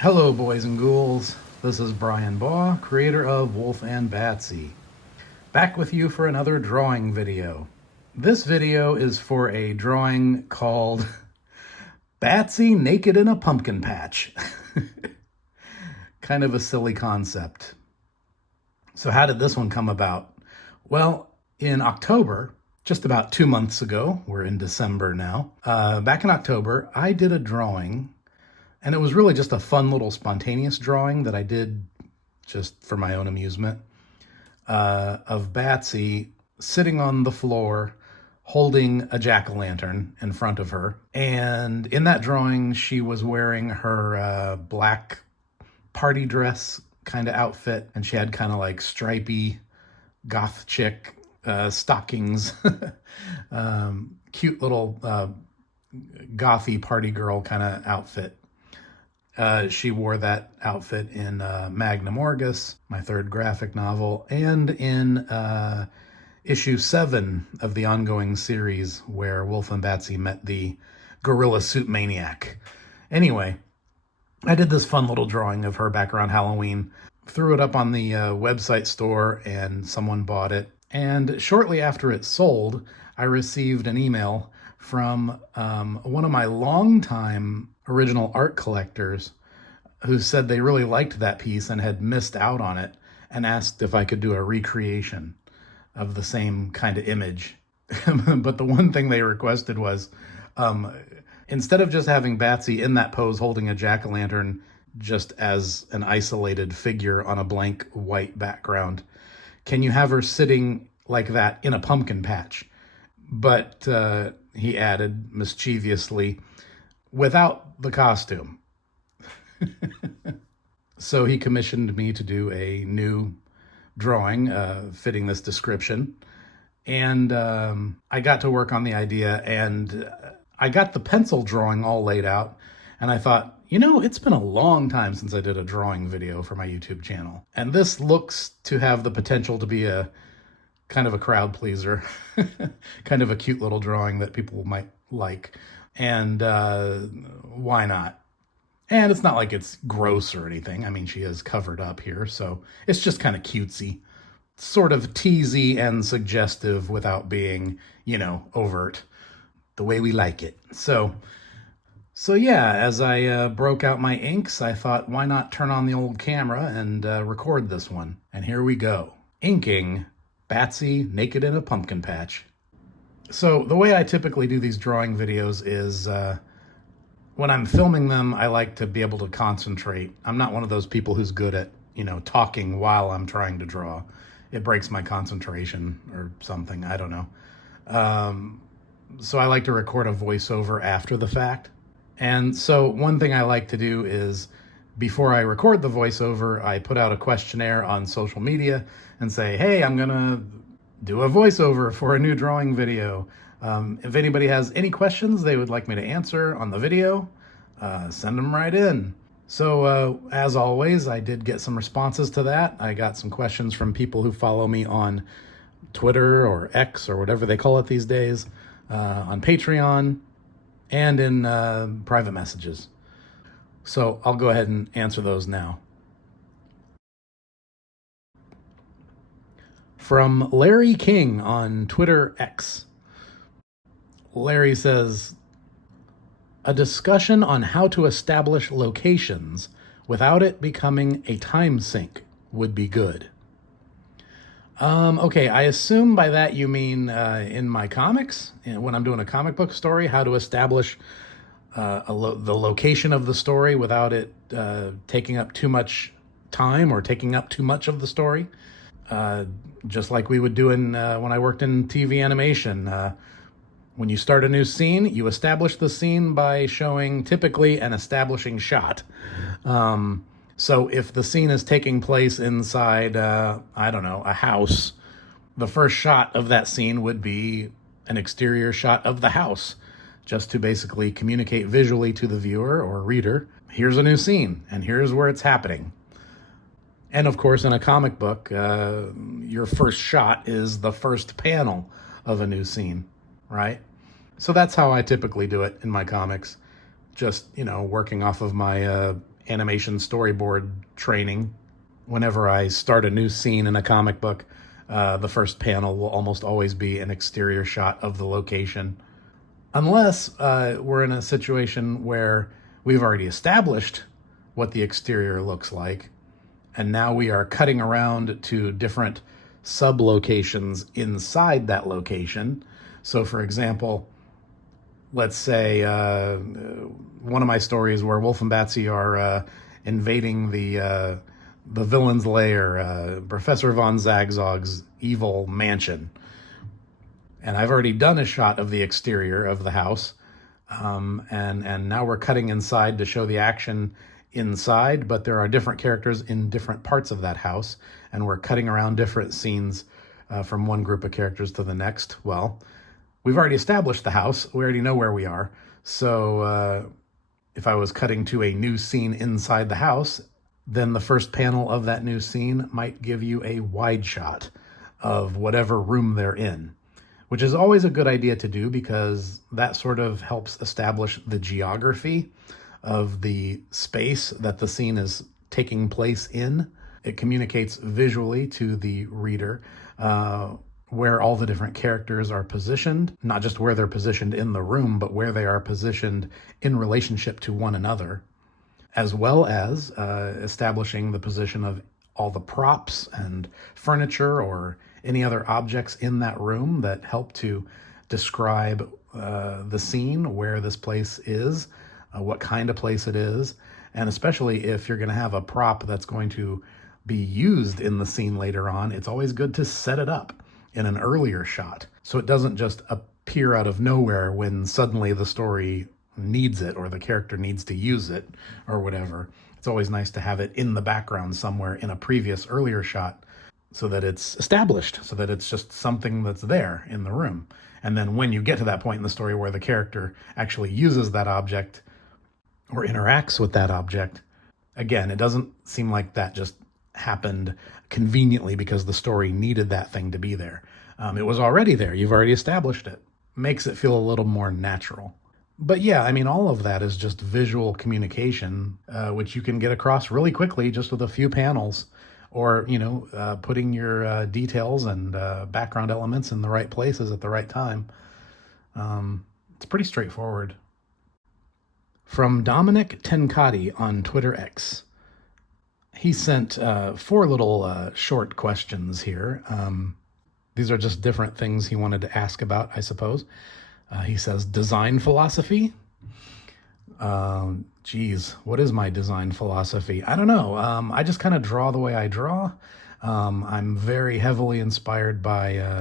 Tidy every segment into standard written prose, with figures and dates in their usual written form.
Hello, boys and ghouls. This is bryanbaugh, creator of Wulf and Batsy, back with you for another drawing video. This video is for a drawing called Batsy Naked in a Pumpkin Patch. Kind of a silly concept. So how did this one come about? Well, in October, just about 2 months ago, we're in December now, back in October, I did a drawing, and it was really just a fun little spontaneous drawing that I did just for my own amusement, of Batsy sitting on the floor holding a jack-o'-lantern in front of her. And in that drawing, she was wearing her black party dress kind of outfit, and she had kind of like stripy goth chick stockings. Cute little gothy party girl kind of outfit. She wore that outfit in Magnum Orgus, my third graphic novel, and in issue 7 of the ongoing series where Wulf and Batsy met the gorilla suit maniac. Anyway, I did this fun little drawing of her back around Halloween, threw it up on the website store, and someone bought it. And shortly after it sold, I received an email from one of my longtime original art collectors who said they really liked that piece and had missed out on it, and asked if I could do a recreation of the same kind of image. But the one thing they requested was, instead of just having Batsy in that pose holding a jack-o'-lantern just as an isolated figure on a blank white background, can you have her sitting like that in a pumpkin patch? But he added mischievously, without the costume. So he commissioned me to do a new drawing fitting this description. And I got to work on the idea, and I got the pencil drawing all laid out. And I thought, it's been a long time since I did a drawing video for my YouTube channel. And this looks to have the potential to be a kind of a crowd pleaser, kind of a cute little drawing that people might like. And why not? And it's not like it's gross or anything. I mean, she is covered up here, so it's just kind of cutesy. Sort of teasy and suggestive without being, overt. The way we like it. So yeah, as I broke out my inks, I thought, why not turn on the old camera and record this one? And here we go. Inking Batsy Naked in a Pumpkin Patch. So the way I typically do these drawing videos is when I'm filming them, I like to be able to concentrate. I'm not one of those people who's good at, talking while I'm trying to draw. It breaks my concentration or something. I don't know. So I like to record a voiceover after the fact. And so one thing I like to do is, before I record the voiceover, I put out a questionnaire on social media and say, hey, I'm going to do a voiceover for a new drawing video. If anybody has any questions they would like me to answer on the video, send them right in. So as always, I did get some responses to that. I got some questions from people who follow me on Twitter or X or whatever they call it these days, on Patreon, and in private messages. So I'll go ahead and answer those now. From Larry King on Twitter X. Larry says, a discussion on how to establish locations without it becoming a time sink would be good. Okay, I assume by that you mean in my comics, when I'm doing a comic book story, how to establish the location of the story without it taking up too much time or taking up too much of the story. Just like we would do when I worked in TV animation. When you start a new scene, you establish the scene by showing typically an establishing shot. So if the scene is taking place inside, a house, the first shot of that scene would be an exterior shot of the house, just to basically communicate visually to the viewer or reader, here's a new scene, and here's where it's happening. And of course, in a comic book, your first shot is the first panel of a new scene, right? So that's how I typically do it in my comics. Just, working off of my animation storyboard training. Whenever I start a new scene in a comic book, the first panel will almost always be an exterior shot of the location. Unless we're in a situation where we've already established what the exterior looks like, and now we are cutting around to different sub-locations inside that location. So, for example, let's say one of my stories where Wulf and Batsy are invading the villain's lair, Professor von Zagzog's evil mansion. And I've already done a shot of the exterior of the house, and now we're cutting inside to show the action inside, but there are different characters in different parts of that house, and we're cutting around different scenes from one group of characters to the next. Well, we've already established the house. We already know where we are. So if I was cutting to a new scene inside the house, then the first panel of that new scene might give you a wide shot of whatever room they're in, which is always a good idea to do because that sort of helps establish the geography of the space that the scene is taking place in. It communicates visually to the reader where all the different characters are positioned, not just where they're positioned in the room, but where they are positioned in relationship to one another, as well as establishing the position of all the props and furniture or any other objects in that room that help to describe the scene, where this place is, what kind of place it is, and especially if you're going to have a prop that's going to be used in the scene later on, it's always good to set it up in an earlier shot so it doesn't just appear out of nowhere when suddenly the story needs it or the character needs to use it or whatever. It's always nice to have it in the background somewhere in a previous earlier shot so that it's established, so that it's just something that's there in the room. And then when you get to that point in the story where the character actually uses that object or interacts with that object, again, it doesn't seem like that just happened conveniently because the story needed that thing to be there. It was already there. You've already established it. Makes it feel a little more natural. But yeah, I mean, all of that is just visual communication, which you can get across really quickly just with a few panels, or, putting your details and background elements in the right places at the right time. It's pretty straightforward. From Dominic Tencati on Twitter X. He sent 4 little short questions here. These are just different things he wanted to ask about, I suppose. He says, design philosophy? What is my design philosophy? I don't know. I just kind of draw the way I draw. I'm very heavily inspired by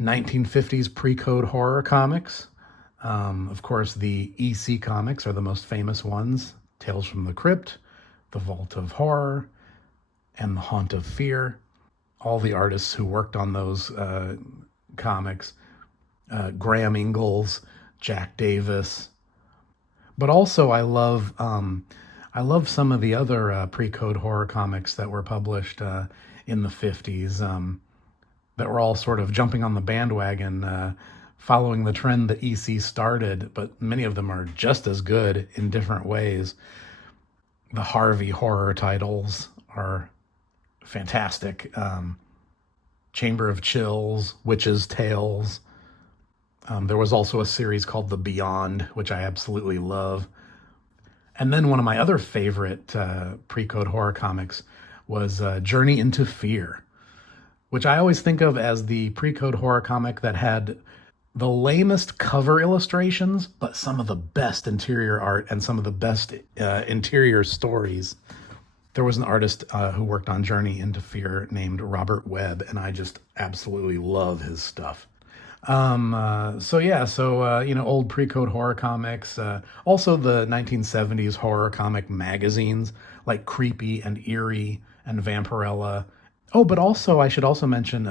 1950s pre-code horror comics. Of course, the EC comics are the most famous ones. Tales from the Crypt, The Vault of Horror, and The Haunt of Fear. All the artists who worked on those comics, Graham Ingalls, Jack Davis. But also I love some of the other pre-code horror comics that were published in the 50s that were all sort of jumping on the bandwagon, following the trend that EC started, but many of them are just as good in different ways. The Harvey horror titles are fantastic. Chamber of Chills, Witches' Tales. There was also a series called The Beyond, which I absolutely love. And then one of my other favorite pre-code horror comics was Journey into Fear, which I always think of as the pre-code horror comic that had the lamest cover illustrations, but some of the best interior art and some of the best interior stories. There was an artist who worked on Journey into Fear named Robert Webb, and I just absolutely love his stuff. Old pre-code horror comics, also the 1970s horror comic magazines like Creepy and Eerie and Vampirella. Oh, but also I should also mention,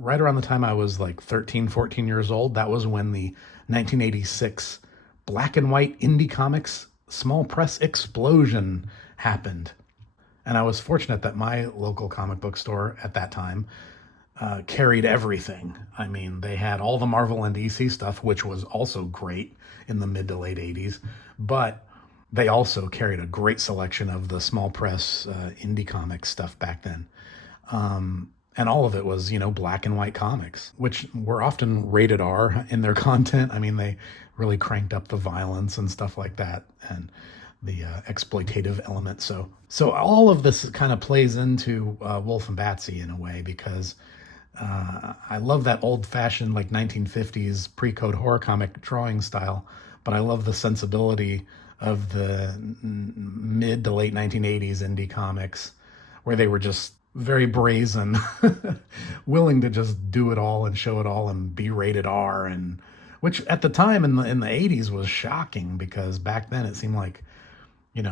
right around the time I was like 13, 14 years old, that was when the 1986 black and white indie comics small press explosion happened. And I was fortunate that my local comic book store at that time carried everything. I mean, they had all the Marvel and DC stuff, which was also great in the mid to late 80s, but they also carried a great selection of the small press indie comic stuff back then. And all of it was, black and white comics, which were often rated R in their content. I mean, they really cranked up the violence and stuff like that, and the exploitative element. So all of this kind of plays into Wulf and Batsy in a way, because I love that old-fashioned, like 1950s pre-code horror comic drawing style, but I love the sensibility of the mid to late 1980s indie comics, where they were just very brazen, willing to just do it all and show it all and be rated R, and which at the time in the 80s was shocking, because back then it seemed like,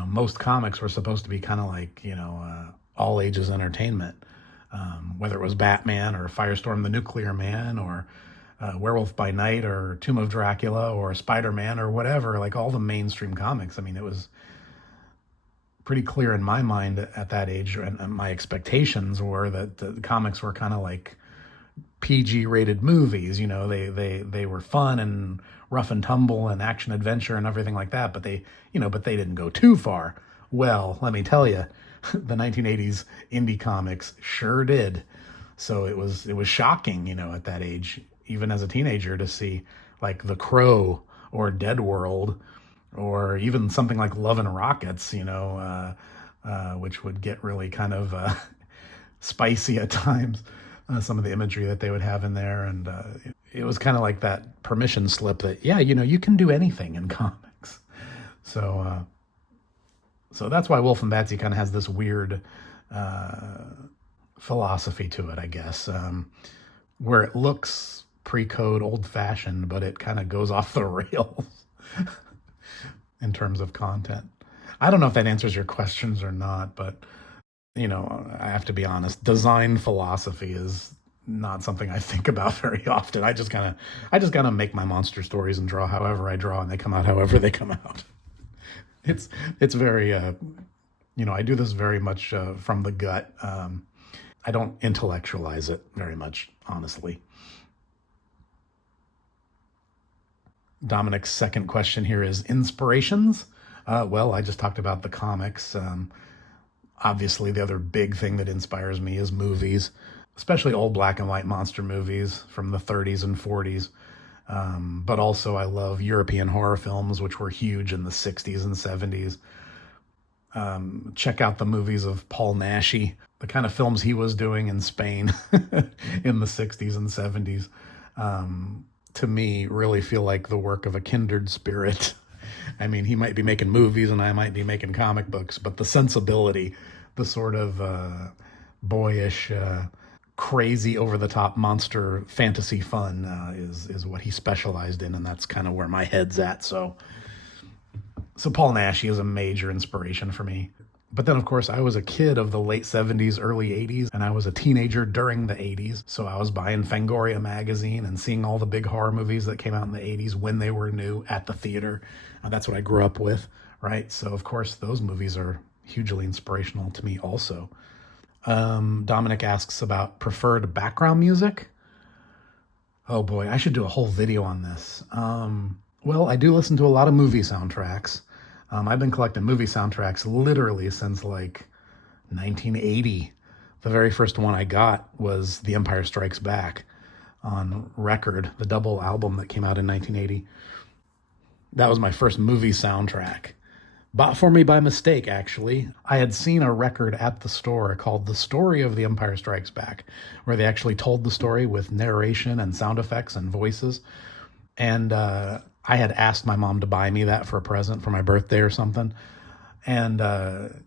most comics were supposed to be kind of like, all ages entertainment. Whether it was Batman or Firestorm the Nuclear Man or Werewolf by Night or Tomb of Dracula or Spider-Man or whatever, like all the mainstream comics. I mean, it was pretty clear in my mind at that age, and my expectations were that the comics were kind of like PG rated movies. They were fun and rough and tumble and action adventure and everything like that, but they didn't go too far. Well, let me tell you, the 1980s indie comics sure did. So it was shocking, at that age, even as a teenager, to see like The Crow or Dead World, or even something like Love and Rockets, which would get really kind of spicy at times. Some of the imagery that they would have in there, and it was kind of like that permission slip that, yeah, you can do anything in comics. So that's why Wulf and Batsy kind of has this weird philosophy to it, I guess, where it looks pre-code, old-fashioned, but it kind of goes off the rails in terms of content. I don't know if that answers your questions or not, but I have to be honest. Design philosophy is not something I think about very often. I just kind of make my monster stories and draw however I draw, and they come out however they come out. It's very, I do this very much from the gut. I don't intellectualize it very much, honestly. Dominic's second question here is inspirations. Well, I just talked about the comics. Obviously, the other big thing that inspires me is movies, especially old black and white monster movies from the 30s and 40s. But also I love European horror films, which were huge in the 60s and 70s. Check out the movies of Paul Naschy, the kind of films he was doing in Spain in the 60s and 70s. To me, really feel like the work of a kindred spirit. I mean, he might be making movies and I might be making comic books, but the sensibility, the sort of boyish, crazy, over-the-top monster fantasy fun is what he specialized in, and that's kind of where my head's at. So Paul Naschy is a major inspiration for me. But then, of course, I was a kid of the late 70s, early 80s, and I was a teenager during the 80s. So I was buying Fangoria magazine and seeing all the big horror movies that came out in the 80s when they were new at the theater. That's what I grew up with, right? So, of course, those movies are hugely inspirational to me also. Dominic asks about preferred background music. Oh boy, I should do a whole video on this. Well, I do listen to a lot of movie soundtracks. I've been collecting movie soundtracks literally since like 1980. The very first one I got was The Empire Strikes Back on record, the double album that came out in 1980. That was my first movie soundtrack. Bought for me by mistake, actually. I had seen a record at the store called The Story of The Empire Strikes Back, where they actually told the story with narration and sound effects and voices. And I had asked my mom to buy me that for a present for my birthday or something. And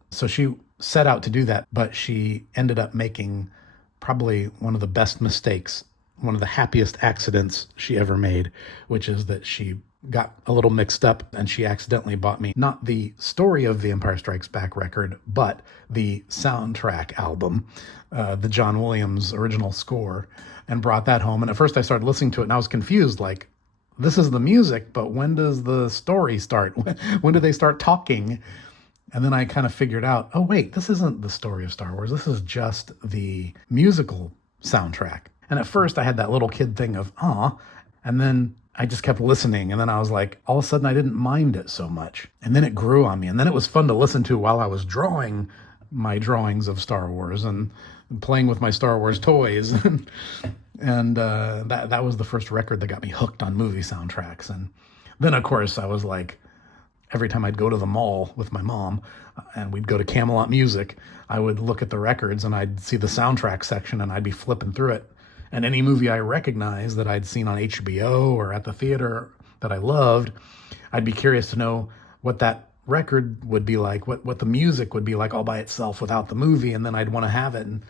so she set out to do that, but she ended up making probably one of the best mistakes, one of the happiest accidents she ever made, which is that she got a little mixed up and she accidentally bought me not the Story of The Empire Strikes Back record, but the soundtrack album, the John Williams original score, and brought that home. And at first I started listening to it and I was confused, like, this is the music, but when does the story start? When do they start talking? And then I kind of figured out, oh wait, this isn't the story of Star Wars. This is just the musical soundtrack. And at first I had that little kid thing of, aw, and then I just kept listening. And then I was like, all of a sudden I didn't mind it so much. And then it grew on me. And then it was fun to listen to while I was drawing my drawings of Star Wars and playing with my Star Wars toys. And that was the first record that got me hooked on movie soundtracks. And then, of course, I was like, every time I'd go to the mall with my mom and we'd go to Camelot Music, I would look at the records and I'd see the soundtrack section and I'd be flipping through it. And any movie I recognized that I'd seen on HBO or at the theater that I loved, I'd be curious to know what that record would be like, what the music would be like all by itself without the movie, and then I'd want to have it. And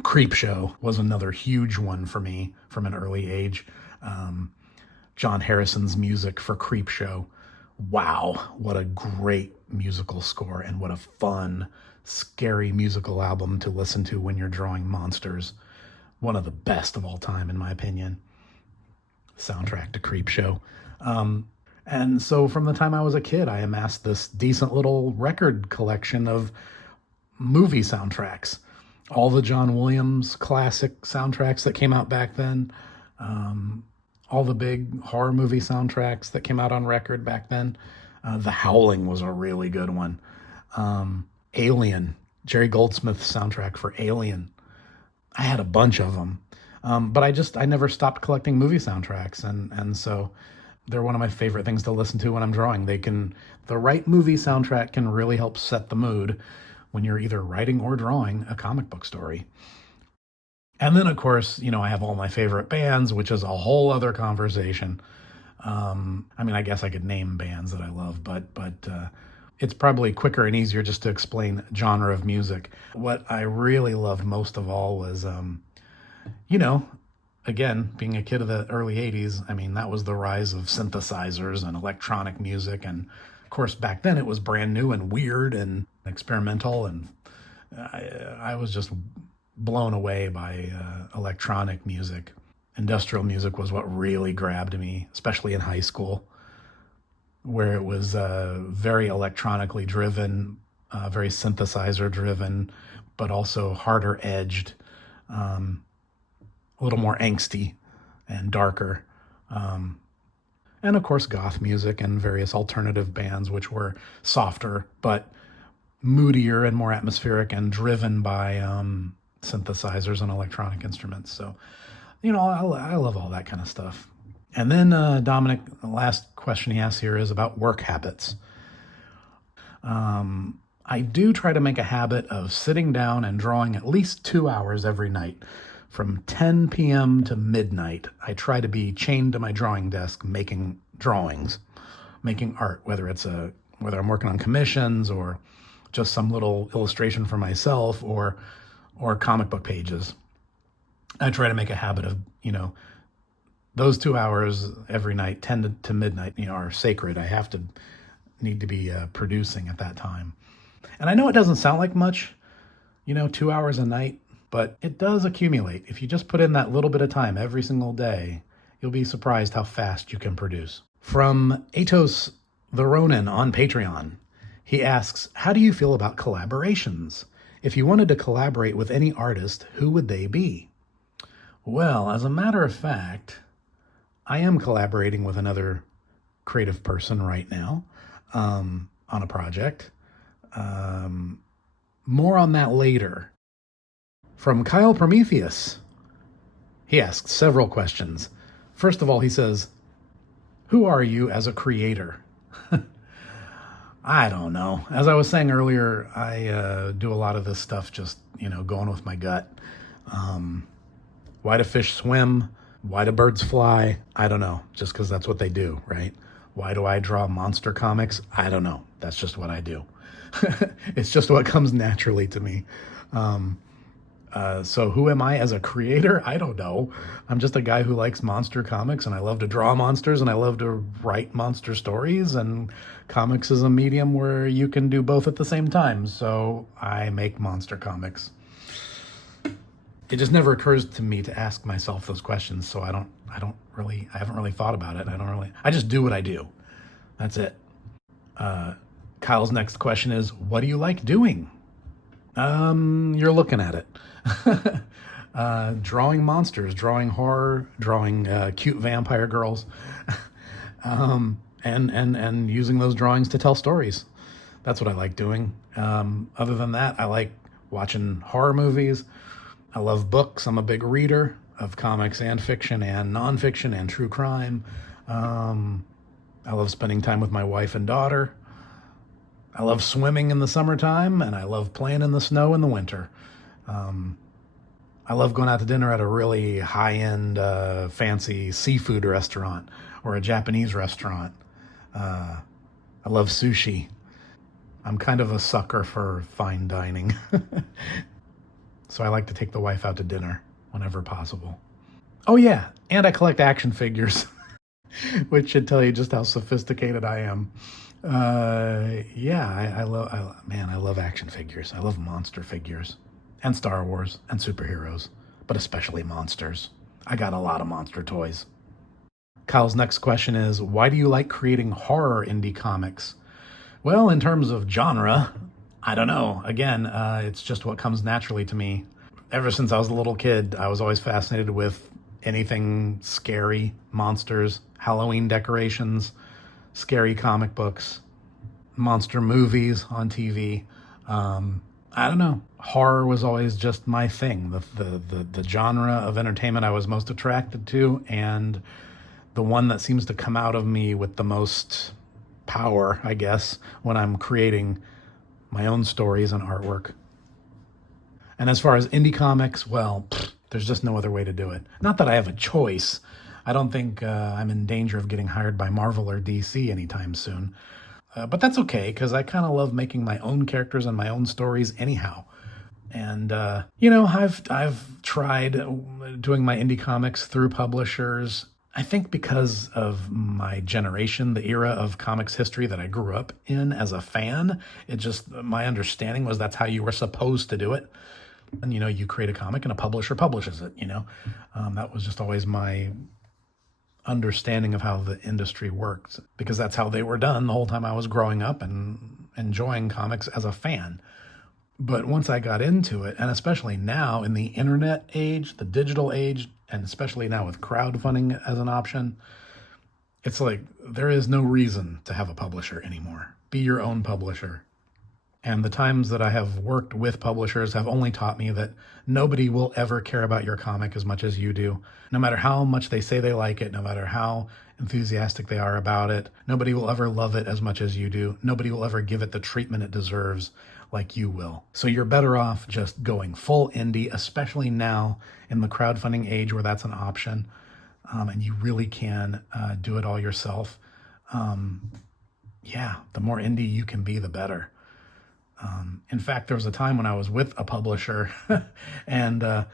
Creepshow was another huge one for me from an early age. John Harrison's music for Creepshow. Wow, what a great musical score and what a fun, scary musical album to listen to when you're drawing monsters. One of the best of all time, in my opinion. Soundtrack to Creepshow. And so from the time I was a kid, I amassed this decent little record collection of movie soundtracks. All the John Williams classic soundtracks that came out back then. All the big horror movie soundtracks that came out on record back then. The Howling was a really good one. Alien, Jerry Goldsmith's soundtrack for Alien. I had a bunch of them. But I never stopped collecting movie soundtracks. And so they're one of my favorite things to listen to when I'm drawing. The right movie soundtrack can really help set the mood when you're either writing or drawing a comic book story. And then, of course, I have all my favorite bands, which is a whole other conversation. I guess I could name bands that I love, but it's probably quicker and easier just to explain genre of music. What I really loved most of all was, again, being a kid of the early 80s, that was the rise of synthesizers and electronic music. And of course, back then it was brand new and weird and experimental. And I was just blown away by electronic music. Industrial music was what really grabbed me, especially in high school, where it was very electronically driven, very synthesizer driven, but also harder edged, a little more angsty and darker. And of course, goth music and various alternative bands, which were softer, but moodier and more atmospheric and driven by synthesizers and electronic instruments. So, I love all that kind of stuff. And then Dominic, the last question he asks here is about work habits. I do try to make a habit of sitting down and drawing at least 2 hours every night. From 10 p.m. to midnight, I try to be chained to my drawing desk making drawings, making art, whether I'm working on commissions or just some little illustration for myself or comic book pages. I try to make a habit of, those 2 hours every night, 10 to midnight, are sacred. I need to be producing at that time. And I know it doesn't sound like much, 2 hours a night, but it does accumulate. If you just put in that little bit of time every single day, you'll be surprised how fast you can produce. From Atos the Ronin on Patreon, he asks, how do you feel about collaborations? If you wanted to collaborate with any artist, who would they be? Well, as a matter of fact, I am collaborating with another creative person right now on a project. More on that later. From Kyle Prometheus, he asks several questions. First of all, he says, who are you as a creator? I don't know. As I was saying earlier, I do a lot of this stuff just, going with my gut. Why do fish swim? Why do birds fly? I don't know. Just because that's what they do, right? Why do I draw monster comics? I don't know. That's just what I do. It's just what comes naturally to me. So who am I as a creator? I don't know. I'm just a guy who likes monster comics, and I love to draw monsters, and I love to write monster stories, and comics is a medium where you can do both at the same time. So I make monster comics. It just never occurs to me to ask myself those questions. So I haven't really thought about it. I just do what I do. That's it. Kyle's next question is, what do you like doing? You're looking at it. drawing monsters, drawing horror, drawing cute vampire girls, and using those drawings to tell stories. That's what I like doing. Other than that, I like watching horror movies. I love books. I'm a big reader of comics and fiction and nonfiction and true crime. I love spending time with my wife and daughter. I love swimming in the summertime, and I love playing in the snow in the winter. I love going out to dinner at a really high-end, fancy seafood restaurant or a Japanese restaurant. I love sushi. I'm kind of a sucker for fine dining. So I like to take the wife out to dinner whenever possible. Oh, yeah, and I collect action figures, which should tell you just how sophisticated I am. Yeah, man, I love action figures. I love monster figures and Star Wars and superheroes, but especially monsters. I got a lot of monster toys. Kyle's next question is, why do you like creating horror indie comics? Well, in terms of genre, I don't know. Again, it's just what comes naturally to me. Ever since I was a little kid, I was always fascinated with anything scary, monsters, Halloween decorations, scary comic books, monster movies on TV. I don't know. Horror was always just my thing. The genre of entertainment I was most attracted to, and the one that seems to come out of me with the most power, I guess, when I'm creating my own stories and artwork. And as far as indie comics, well, there's just no other way to do it. Not that I have a choice. I don't think I'm in danger of getting hired by Marvel or DC anytime soon. But that's okay, because I kind of love making my own characters and my own stories anyhow. And I've tried doing my indie comics through publishers. I think because of my generation, the era of comics history that I grew up in as a fan, my understanding was that's how you were supposed to do it. And you create a comic and a publisher publishes it. That was just always my understanding of how the industry worked, because that's how they were done the whole time I was growing up and enjoying comics as a fan. But once I got into it, and especially now in the internet age, the digital age, and especially now with crowdfunding as an option, it's like there is no reason to have a publisher anymore. Be your own publisher. And the times that I have worked with publishers have only taught me that nobody will ever care about your comic as much as you do. No matter how much they say they like it, no matter how enthusiastic they are about it, nobody will ever love it as much as you do. Nobody will ever give it the treatment it deserves like you will. So you're better off just going full indie, especially now in the crowdfunding age where that's an option. And you really can do it all yourself. The more indie you can be, the better. In fact, there was a time when I was with a publisher and I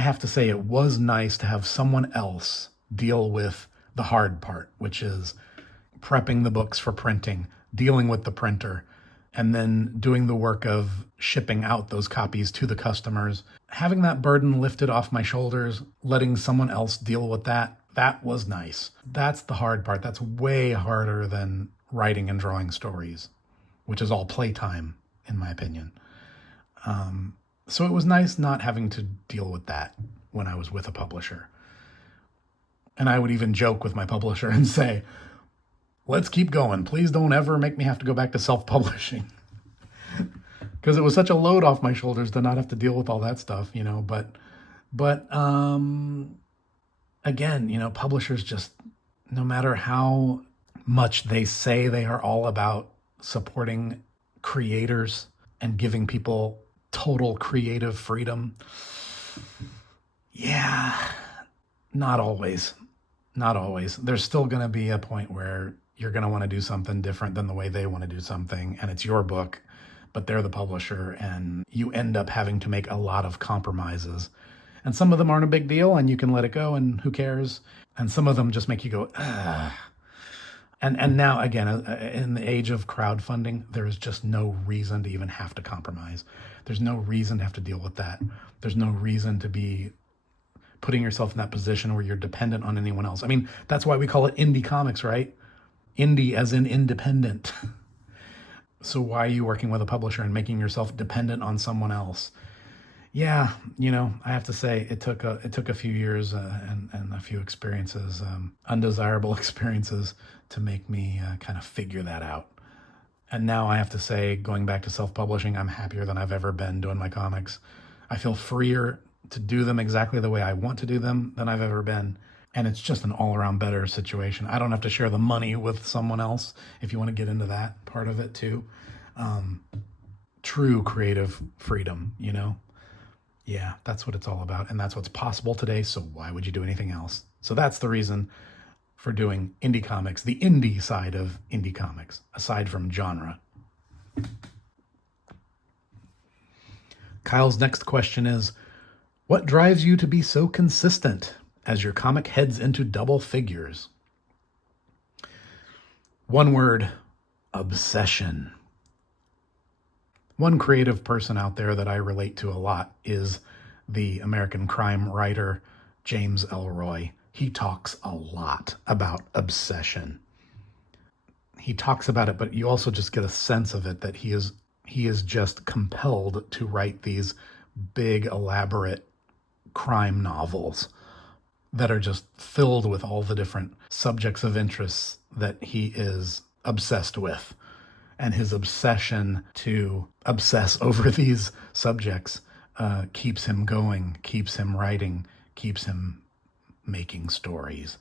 have to say it was nice to have someone else deal with the hard part, which is prepping the books for printing, dealing with the printer, and then doing the work of shipping out those copies to the customers. Having that burden lifted off my shoulders, letting someone else deal with that was nice. That's the hard part. That's way harder than writing and drawing stories, which is all playtime, in my opinion. So it was nice not having to deal with that when I was with a publisher. And I would even joke with my publisher and say, let's keep going. Please don't ever make me have to go back to self-publishing. Because it was such a load off my shoulders to not have to deal with all that stuff, But again, publishers just, no matter how much they say they are all about supporting creators and giving people total creative freedom, not always. Not always. There's still going to be a point where you're going to want to do something different than the way they want to do something, and it's your book, but they're the publisher, and you end up having to make a lot of compromises. And some of them aren't a big deal, and you can let it go, and who cares? And some of them just make you go, ugh. And now, again, in the age of crowdfunding, there is just no reason to even have to compromise. There's no reason to have to deal with that. There's no reason to be putting yourself in that position where you're dependent on anyone else. I mean, that's why we call it indie comics, right? Indie as in independent. So why are you working with a publisher and making yourself dependent on someone else? Yeah, I have to say it took a few years and a few experiences, undesirable experiences, to make me kind of figure that out. And now I have to say, going back to self-publishing, I'm happier than I've ever been doing my comics. I feel freer to do them exactly the way I want to do them than I've ever been. And it's just an all-around better situation. I don't have to share the money with someone else, if you want to get into that part of it too. True creative freedom. Yeah, that's what it's all about. And that's what's possible today. So why would you do anything else? So that's the reason for doing indie comics, the indie side of indie comics, aside from genre. Kyle's next question is, what drives you to be so consistent as your comic heads into double figures? One word: obsession. One creative person out there that I relate to a lot is the American crime writer James Ellroy. He talks a lot about obsession. He talks about it, but you also just get a sense of it that he is just compelled to write these big, elaborate crime novels that are just filled with all the different subjects of interest that he is obsessed with. And his obsession to obsess over these subjects keeps him going, keeps him writing, keeps him making stories.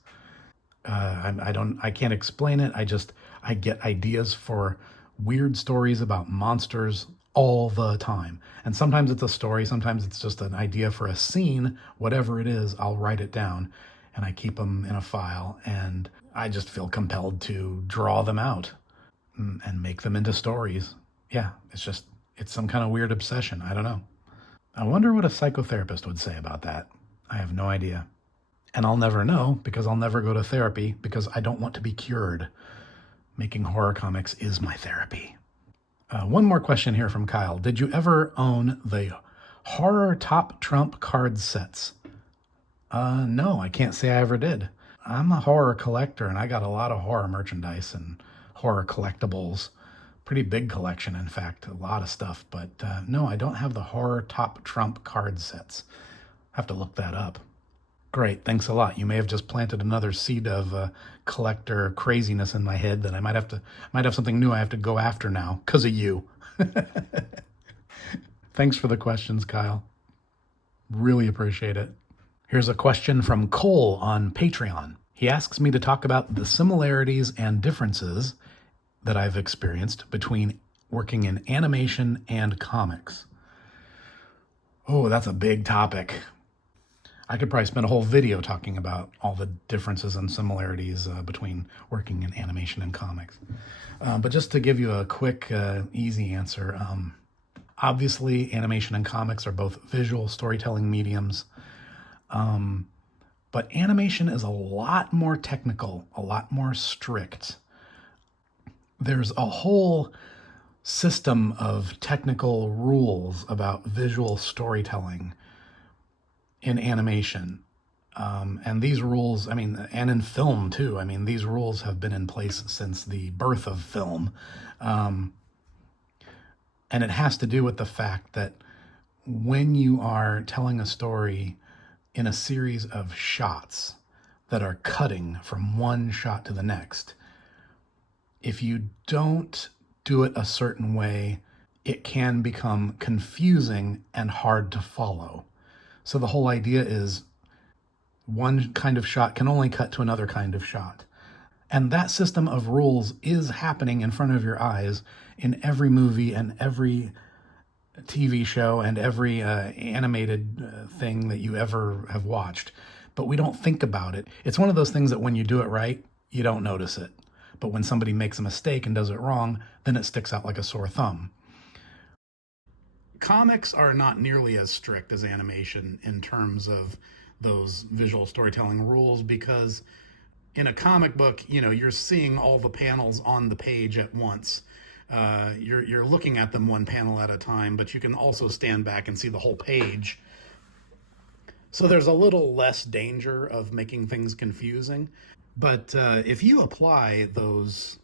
I can't explain it. I get ideas for weird stories about monsters all the time. And sometimes it's a story, sometimes it's just an idea for a scene, whatever it is, I'll write it down and I keep them in a file, and I just feel compelled to draw them out and make them into stories. Yeah, it's some kind of weird obsession. I don't know. I wonder what a psychotherapist would say about that. I have no idea. And I'll never know because I'll never go to therapy because I don't want to be cured. Making horror comics is my therapy. One more question here from Kyle. Did you ever own the horror top trump card sets? No, I can't say I ever did. I'm a horror collector and I got a lot of horror merchandise and horror collectibles. Pretty big collection, in fact, a lot of stuff. But no, I don't have the horror top trump card sets. I have to look that up. Great, thanks a lot. You may have just planted another seed of collector craziness in my head that I might have something new I have to go after now because of you. Thanks for the questions, Kyle. Really appreciate it. Here's a question from Cole on Patreon. He asks me to talk about the similarities and differences that I've experienced between working in animation and comics. Oh, that's a big topic. I could probably spend a whole video talking about all the differences and similarities between working in animation and comics. But just to give you a quick, easy answer, obviously animation and comics are both visual storytelling mediums. But animation is a lot more technical, a lot more strict. There's a whole system of technical rules about visual storytelling in animation. And these rules, and in film too, these rules have been in place since the birth of film. And it has to do with the fact that when you are telling a story in a series of shots that are cutting from one shot to the next, if you don't do it a certain way, it can become confusing and hard to follow. So the whole idea is one kind of shot can only cut to another kind of shot. And that system of rules is happening in front of your eyes in every movie and every TV show and every animated thing that you ever have watched. But we don't think about it. It's one of those things that when you do it right, you don't notice it. But when somebody makes a mistake and does it wrong, then it sticks out like a sore thumb. Comics are not nearly as strict as animation in terms of those visual storytelling rules, because in a comic book, you're seeing all the panels on the page at once. You're looking at them one panel at a time, but you can also stand back and see the whole page. So there's a little less danger of making things confusing. But if you apply those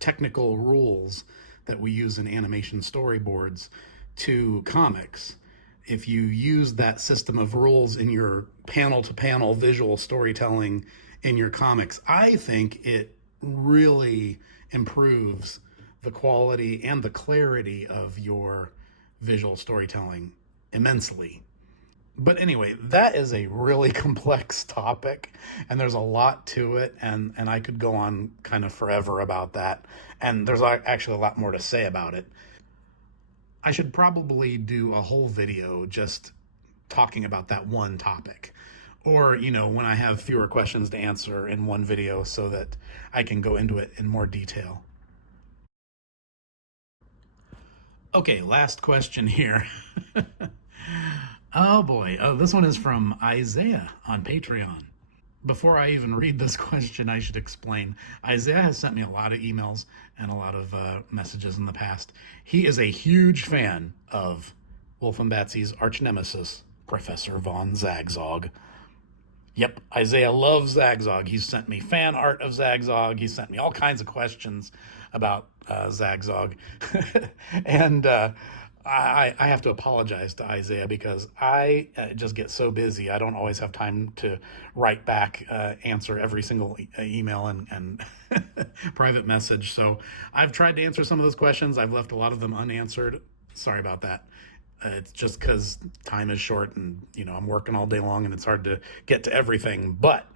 technical rules that we use in animation storyboards to comics, if you use that system of rules in your panel to panel visual storytelling in your comics, I think it really improves the quality and the clarity of your visual storytelling immensely. But anyway, that is a really complex topic, and there's a lot to it, and I could go on kind of forever about that. And there's actually a lot more to say about it. I should probably do a whole video just talking about that one topic. Or, when I have fewer questions to answer in one video so that I can go into it in more detail. Okay, last question here. Oh boy. Oh, this one is from Isaiah on Patreon. Before I even read this question, I should explain. Isaiah has sent me a lot of emails and a lot of messages in the past. He is a huge fan of Wulf and Batsy's arch nemesis, Professor Von Zagzog. Yep, Isaiah loves Zagzog. He's sent me fan art of Zagzog. He's sent me all kinds of questions about Zagzog. And I have to apologize to Isaiah because I just get so busy. I don't always have time to write back, answer every single email and private message. So I've tried to answer some of those questions. I've left a lot of them unanswered. Sorry about that. It's just because time is short and, I'm working all day long and it's hard to get to everything. But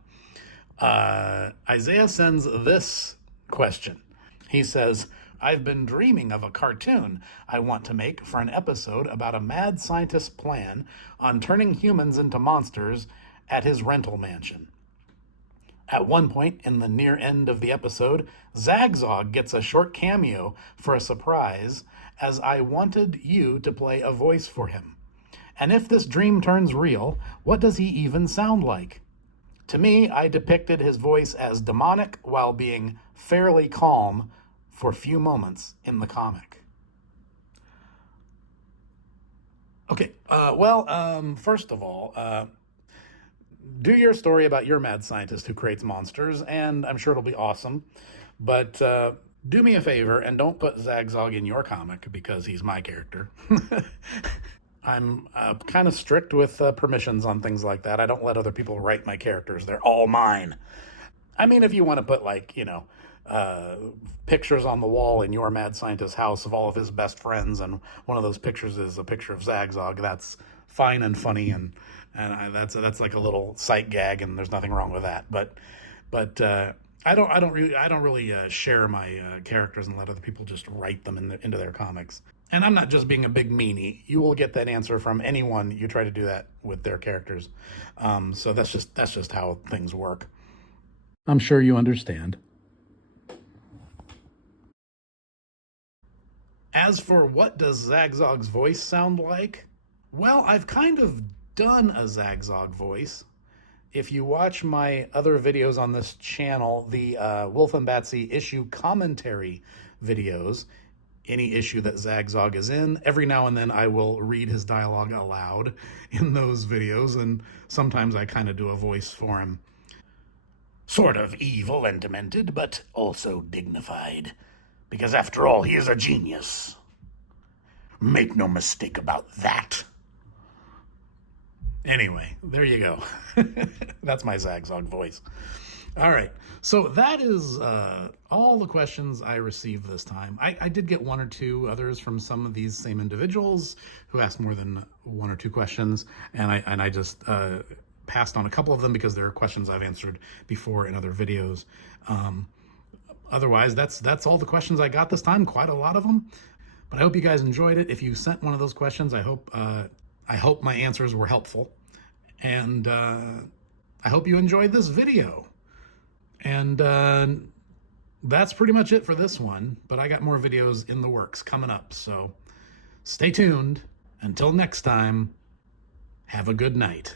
Isaiah sends this question. He says, I've been dreaming of a cartoon I want to make for an episode about a mad scientist's plan on turning humans into monsters at his rental mansion. At one point in the near end of the episode, Zagzog gets a short cameo for a surprise, as I wanted you to play a voice for him. And if this dream turns real, what does he even sound like? To me, I depicted his voice as demonic while being fairly calm for few moments in the comic. Okay, first of all, do your story about your mad scientist who creates monsters, and I'm sure it'll be awesome. But do me a favor and don't put Zagzog in your comic because he's my character. I'm kind of strict with permissions on things like that. I don't let other people write my characters. They're all mine. I mean, if you want to put pictures on the wall in your mad scientist's house of all of his best friends, and one of those pictures is a picture of Zagzog, that's fine and funny, and that's like a little sight gag, and there's nothing wrong with that. But I don't really share my characters and let other people just write them into their comics. And I'm not just being a big meanie. You will get that answer from anyone you try to do that with their characters. So that's just how things work. I'm sure you understand. As for what does Zagzog's voice sound like? Well, I've kind of done a Zagzog voice. If you watch my other videos on this channel, the Wulf and Batsy issue commentary videos, any issue that Zagzog is in, every now and then I will read his dialogue aloud in those videos, and sometimes I kind of do a voice for him. Sort of evil and demented, but also dignified. Because after all, he is a genius. Make no mistake about that. Anyway, there you go. That's my Zagzog voice. All right, so that is all the questions I received this time. I did get one or two others from some of these same individuals who asked more than one or two questions, and I just passed on a couple of them because there are questions I've answered before in other videos. Otherwise, that's all the questions I got this time, quite a lot of them. But I hope you guys enjoyed it. If you sent one of those questions, I hope my answers were helpful. And I hope you enjoyed this video. And that's pretty much it for this one. But I got more videos in the works coming up. So stay tuned. Until next time, have a good night.